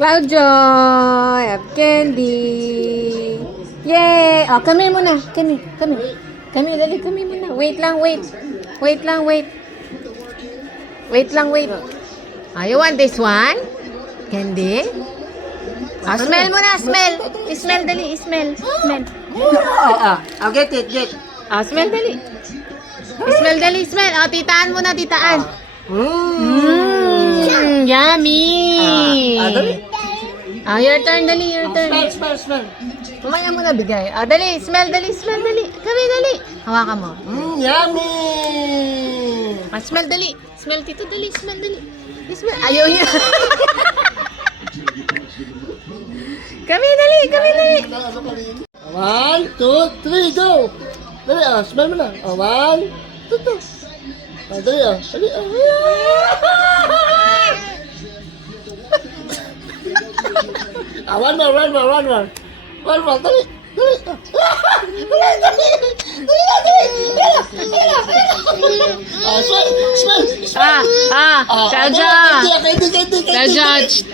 Cloud Joy of candy. Yay! Oh, kami muna. Kami. Kami, dali, kami muna. Wait lang, wait. Wait lang, wait. Wait lang, wait. Oh, you want this one? Candy? Oh, smell muna, smell. Smell, dali, smell. Smell. I'll get it, get. Oh, smell, dali. Smell, dali, smell. Oh, titaan muna, titaan. Yummy! Dali. Your turn, dali, your turn. Smell. Kumaya mo na bigay. Dali, smell, dali. Kami, dali. Hawakan mo. Yummy! Smell, dali. Smell, tito, dali. Smell, dali. Smell. Ayaw niya. Kami, dali. 1, 2, 3, go! Dali, smell mo na. 1, 2, 3. Dali, dali. One more. Dali. Smell. Kaja. Judge.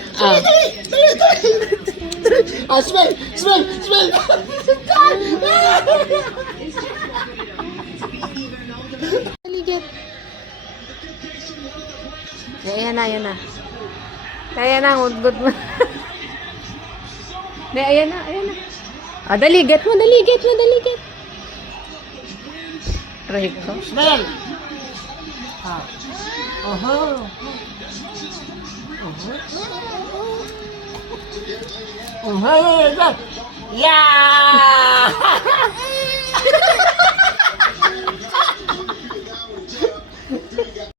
Smell. Ligit. Ayan na. Kaya na, good mo. Ayan na. Dali, get mo. Rico. Smell. Yeah!